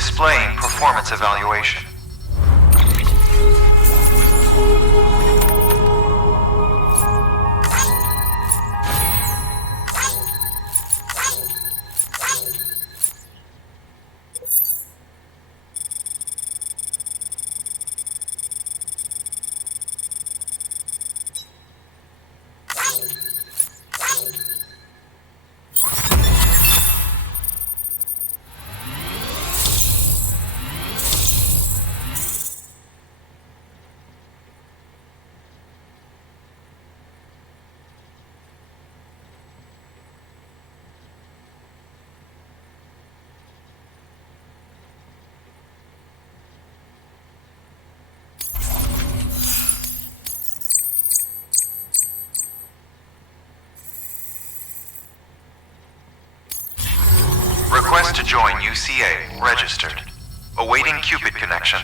Displaying performance evaluation. Request to join UCA. Registered. Awaiting Cupid connection.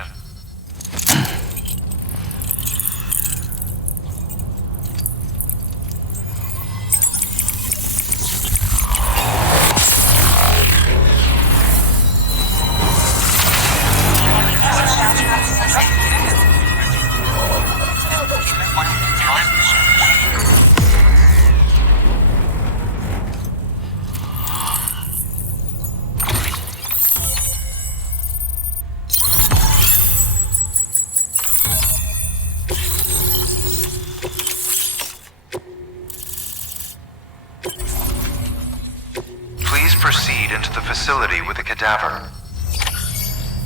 Proceed into the facility with a cadaver.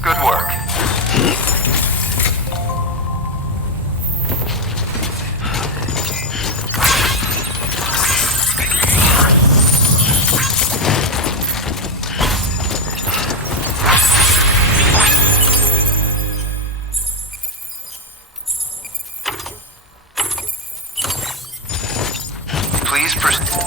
Good work. Please proceed.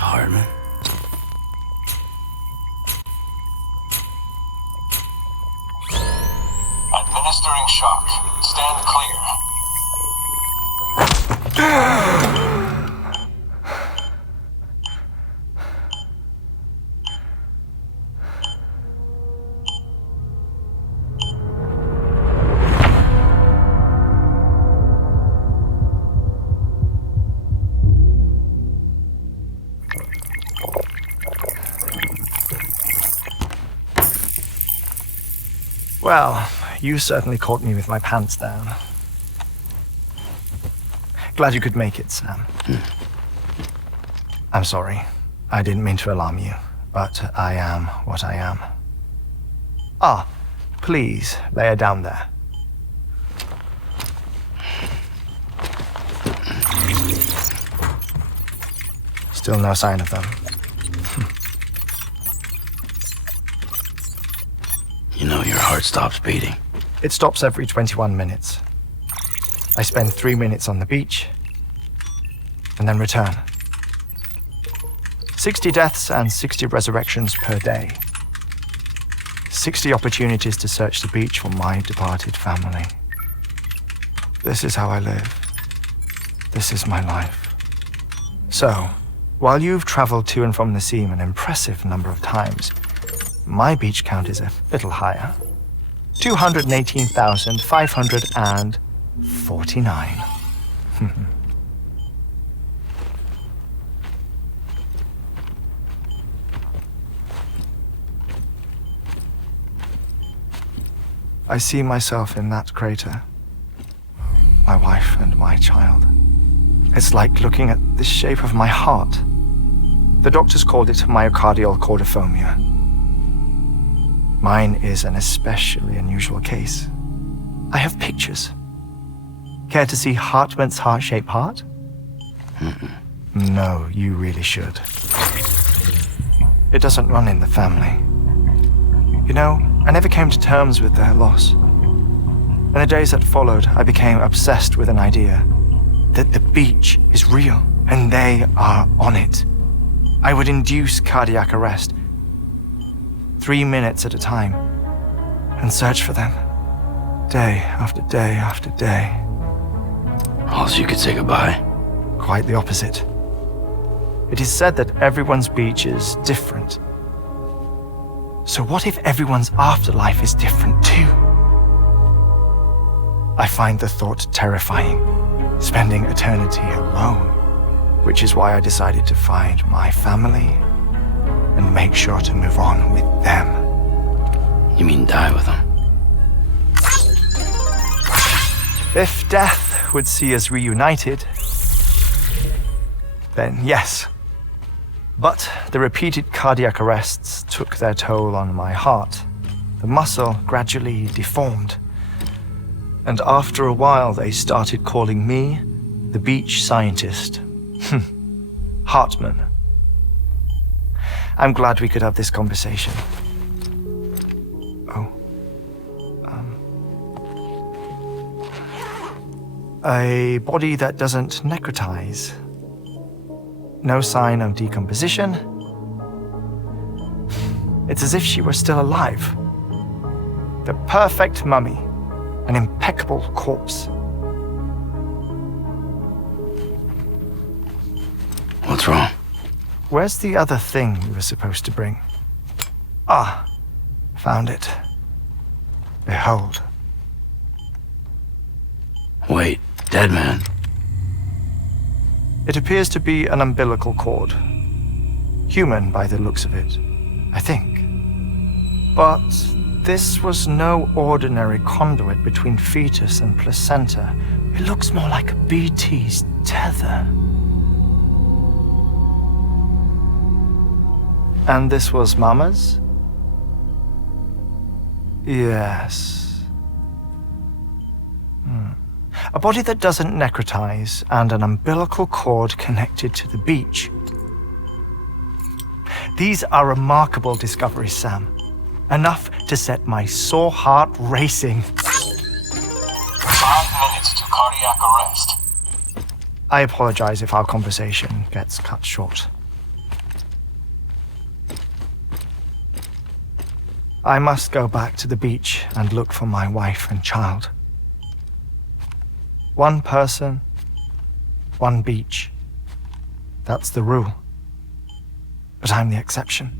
Heartman. Administering shock. Stand clear. Well, you certainly caught me with my pants down. Glad you could make it, Sam. I'm sorry. I didn't mean to alarm you, but I am what I am. Ah, please, lay her down there. Still no sign of them. You know your heart stops beating. It stops every 21 minutes. I spend 3 minutes on the beach, and then return. 60 deaths and 60 resurrections per day. 60 opportunities to search the beach for my departed family. This is how I live. This is my life. So, While you've traveled to and from the scene an impressive number of times, my beach count is a little higher. 218,549. I see myself in that crater. My wife and my child. It's like looking at the shape of my heart. The doctors called it myocardial cordiformia. Mine is an especially unusual case. I have pictures. Care to see Heartman's heart-shaped heart? No, you really should. It doesn't run in the family. You know, I never came to terms with their loss. In the days that followed, I became obsessed with an idea that the beach is real and they are on it. I would induce cardiac arrest, 3 minutes at a time, and search for them, day after day after day. Also, you could say goodbye. Quite the opposite. It is said that everyone's beach is different. So what if everyone's afterlife is different too? I find the thought terrifying, spending eternity alone, which is why I decided to find my family and make sure to move on with them. You mean die with them? If death would see us reunited, then yes. But the repeated cardiac arrests took their toll on my heart. The muscle gradually deformed. And after a while, they started calling me the beach scientist. Heartman. I'm glad we could have this conversation. Oh. A body that doesn't necrotize. No sign of decomposition. It's as if she were still alive. The perfect mummy. An impeccable corpse. What's wrong? Where's the other thing we were supposed to bring? Ah, found it. Behold. Wait, dead man. It appears to be an umbilical cord. Human by the looks of it, I think. But this was no ordinary conduit between fetus and placenta. It looks more like a BT's tether. And this was Mama's? Yes. A body that doesn't necrotize and an umbilical cord connected to the beach. These are remarkable discoveries, Sam. Enough to set my sore heart racing. 5 minutes to cardiac arrest. I apologize if our conversation gets cut short. I must go back to the beach and look for my wife and child. One person, one beach. That's the rule. But I'm the exception.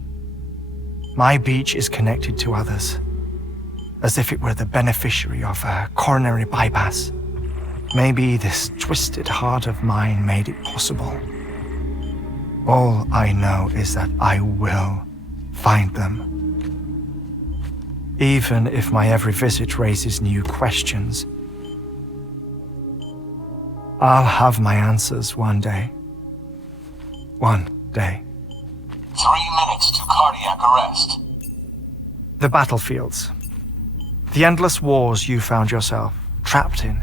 My beach is connected to others, as if it were the beneficiary of a coronary bypass. Maybe this twisted heart of mine made it possible. All I know is that I will find them. Even if my every visit raises new questions, I'll have my answers one day. One day. 3 minutes to cardiac arrest. The battlefields. The endless wars you found yourself trapped in.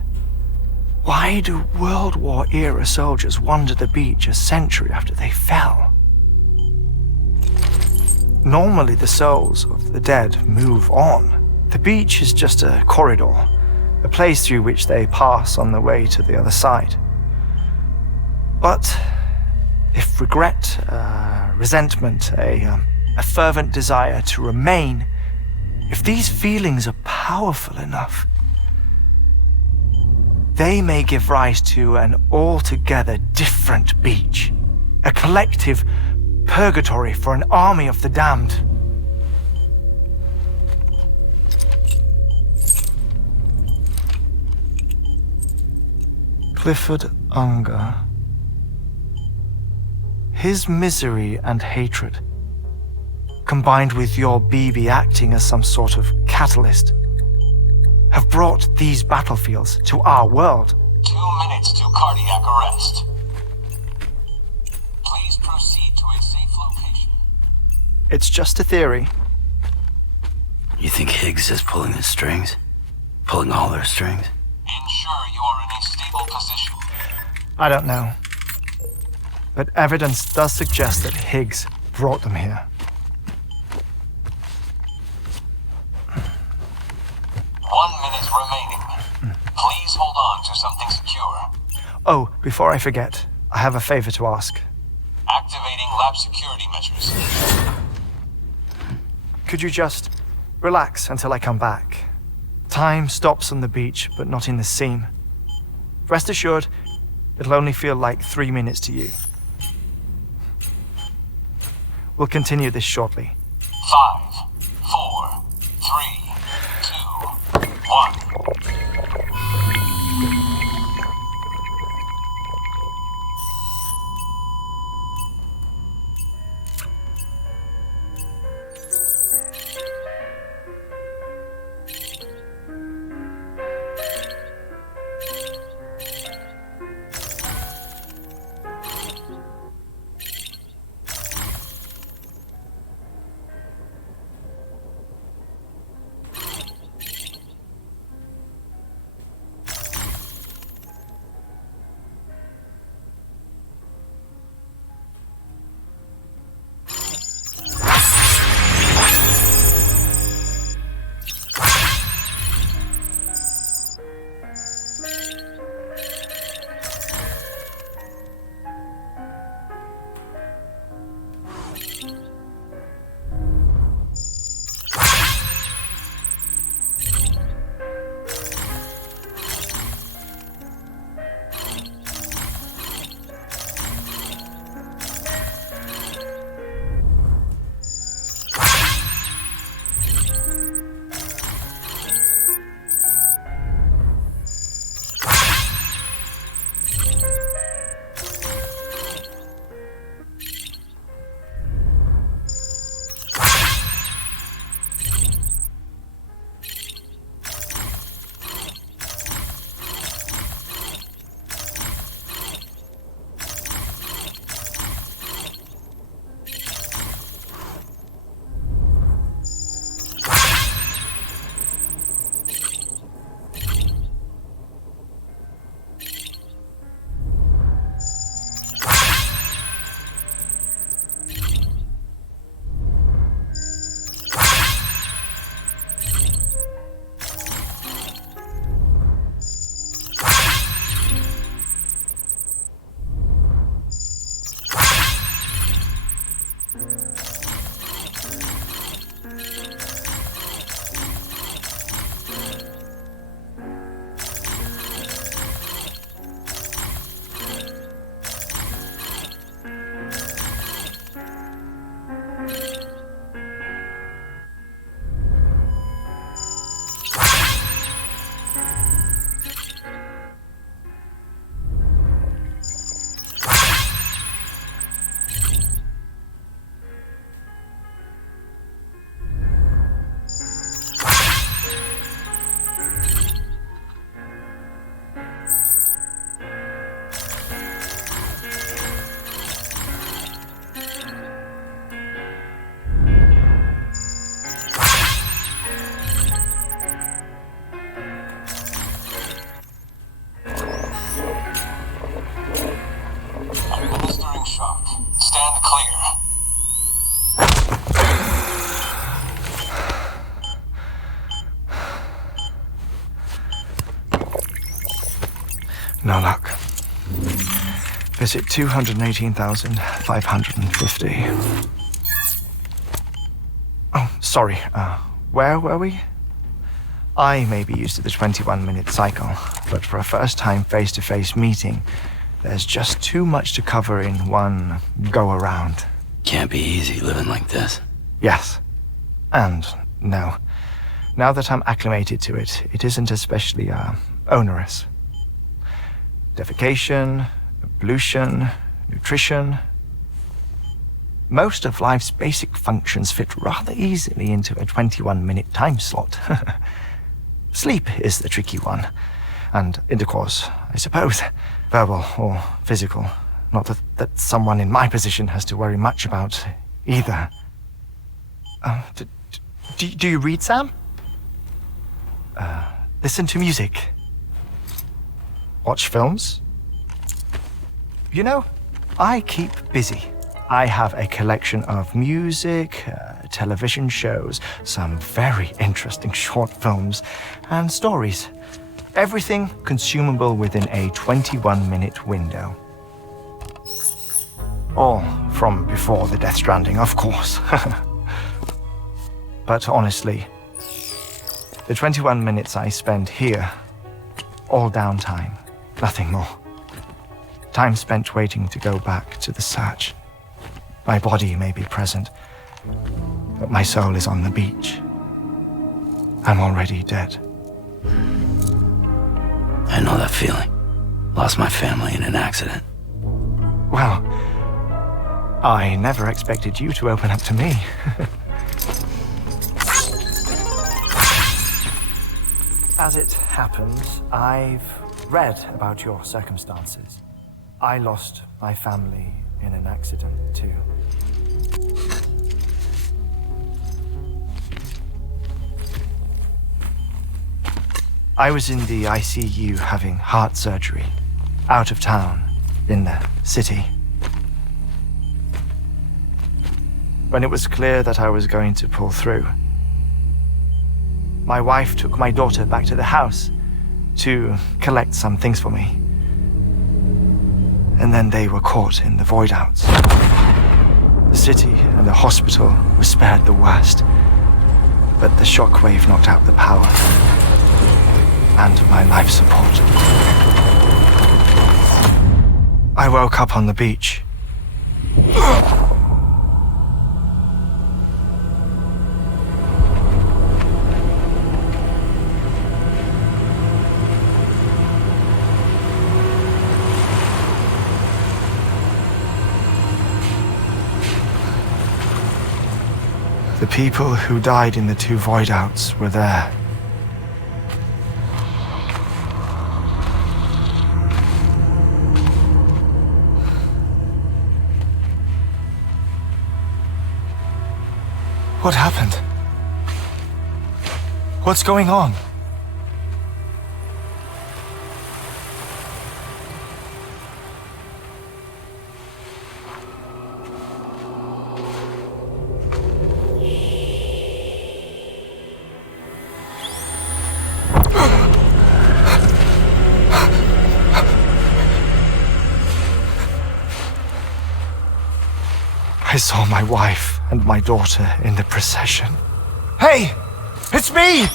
Why do World War-era soldiers wander the beach a century after they fell? Normally the souls of the dead move on. The beach is just a corridor, a place through which they pass on the way to the other side. But if regret, resentment, a fervent desire to remain, if these feelings are powerful enough, they may give rise to an altogether different beach, A collective purgatory for an army of the damned. Clifford Unger. His misery and hatred, combined with your BB acting as some sort of catalyst, have brought these battlefields to our world. 2 minutes to cardiac arrest. Please proceed to a safe location. It's just a theory. You think Higgs is pulling the strings? Pulling all their strings? Ensure you are in a stable position. I don't know. But evidence does suggest that Higgs brought them here. 1 minute remaining. Please hold on to something secure. Oh, before I forget, I have a favor to ask. Activating lab security measures. Could you just relax until I come back? Time stops on the beach, but not in the scene. Rest assured, it'll only feel like 3 minutes to you. We'll continue this shortly. 5, 4, 3, 2, 1. Stand clear. No luck. Visit 218,550. Oh, sorry. Where were we? I may be used to the 21-minute cycle, but for a first-time face-to-face meeting, There's just too much to cover in one go-around. Can't be easy living like this. Yes. And no. Now that I'm acclimated to it, it isn't especially, onerous. Defecation, ablution, nutrition. Most of life's basic functions fit rather easily into a 21-minute time slot. Sleep is the tricky one. And intercourse, I suppose. Verbal or physical. Not that someone in my position has to worry much about either. Do you read, Sam? Listen to music. Watch films? You know, I keep busy. I have a collection of music, television shows, some very interesting short films, and stories. Everything consumable within a 21-minute window. All from before the Death Stranding, of course. But honestly, the 21 minutes I spend here, all downtime, nothing more. Time spent waiting to go back to the search. My body may be present, but my soul is on the beach. I'm already dead. I know that feeling. Lost my family in an accident. Well, I never expected you to open up to me. As it happens, I've read about your circumstances. I lost my family in an accident, too. I was in the ICU having heart surgery, out of town, in the city. When it was clear that I was going to pull through, my wife took my daughter back to the house to collect some things for me. And then they were caught in the void-outs. The city and the hospital were spared the worst, but the shockwave knocked out the power and my life support. I woke up on the beach. The people who died in the two void-outs were there. What happened? What's going on? I saw my wife and my daughter in the procession. Hey! It's me!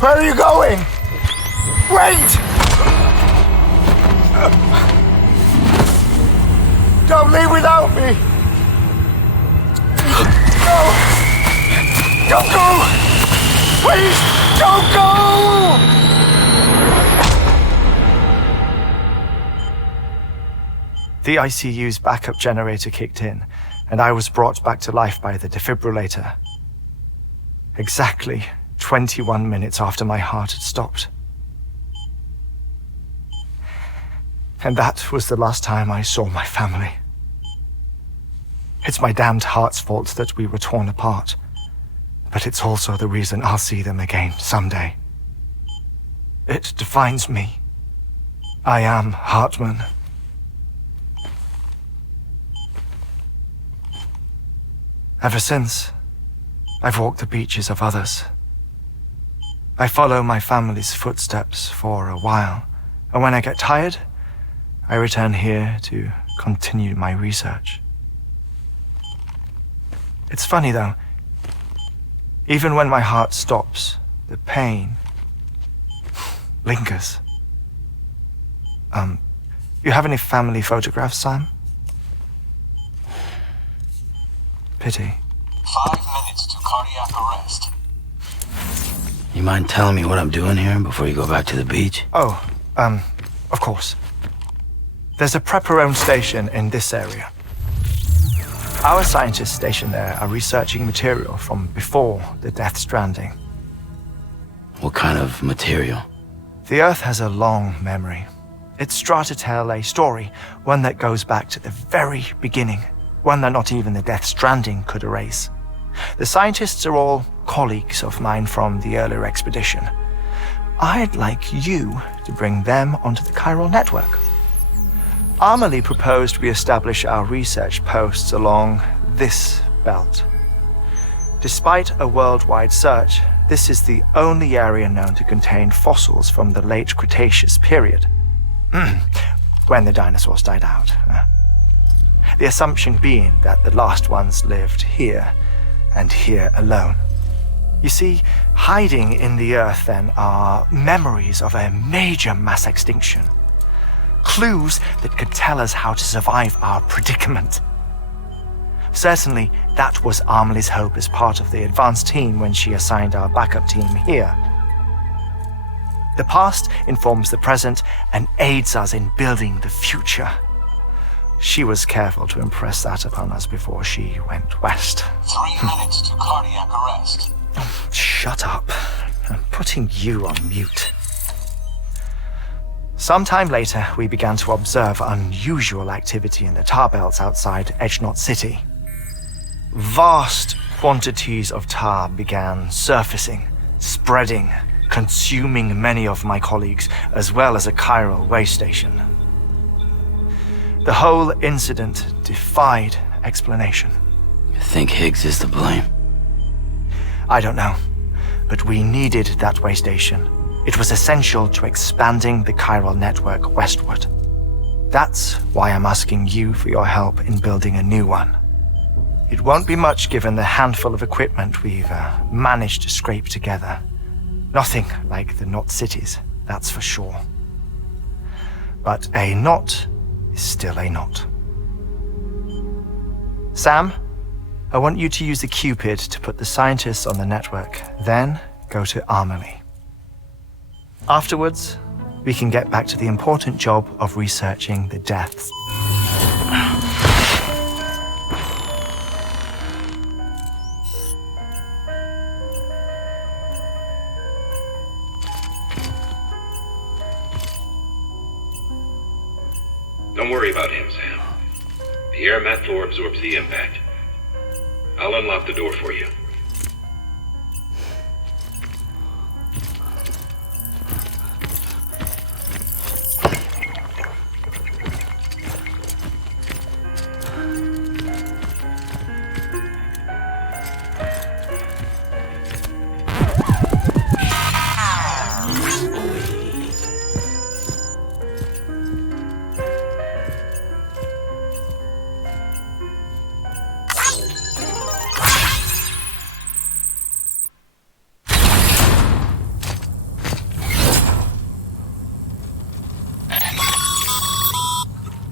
Where are you going? Wait! Don't leave without me! No! Don't go! Please, don't go! The ICU's backup generator kicked in, and I was brought back to life by the defibrillator. Exactly 21 minutes after my heart had stopped. And that was the last time I saw my family. It's my damned heart's fault that we were torn apart, but it's also the reason I'll see them again someday. It defines me. I am Heartman. Ever since, I've walked the beaches of others. I follow my family's footsteps for a while, and when I get tired, I return here to continue my research. It's funny though, even when my heart stops, the pain lingers. You have any family photographs, Sam? Pity. 5 minutes to cardiac arrest. You mind telling me what I'm doing here before you go back to the beach? Oh, of course. There's a prepper-owned station in this area. Our scientists stationed there are researching material from before the Death Stranding. What kind of material? The Earth has a long memory. It's trying to tell a story, one that goes back to the very beginning, one that not even the Death Stranding could erase. The scientists are all colleagues of mine from the earlier expedition. I'd like you to bring them onto the chiral network. Amelie proposed we establish our research posts along this belt. Despite a worldwide search, this is the only area known to contain fossils from the late Cretaceous period, when the dinosaurs died out. The assumption being that the last ones lived here, and here alone. You see, hiding in the Earth then are memories of a major mass extinction. Clues that could tell us how to survive our predicament. Certainly, that was Amelie's hope as part of the advanced team when she assigned our backup team here. The past informs the present and aids us in building the future. She was careful to impress that upon us before she went west. 3 minutes to cardiac arrest. Shut up. I'm putting you on mute. Sometime later, we began to observe unusual activity in the tar belts outside Edgenot City. Vast quantities of tar began surfacing, spreading, consuming many of my colleagues, as well as a chiral way station. The whole incident defied explanation. You think Higgs is to blame? I don't know, but we needed that way station. It was essential to expanding the chiral network westward. That's why I'm asking you for your help in building a new one. It won't be much given the handful of equipment we've managed to scrape together. Nothing like the knot cities, that's for sure. But a knot is still a knot. Sam, I want you to use the Cupid to put the scientists on the network, then go to Amelie. Afterwards, we can get back to the important job of researching the deaths. Don't worry about him, Sam. The air mat floor absorbs the impact. I'll unlock the door for you.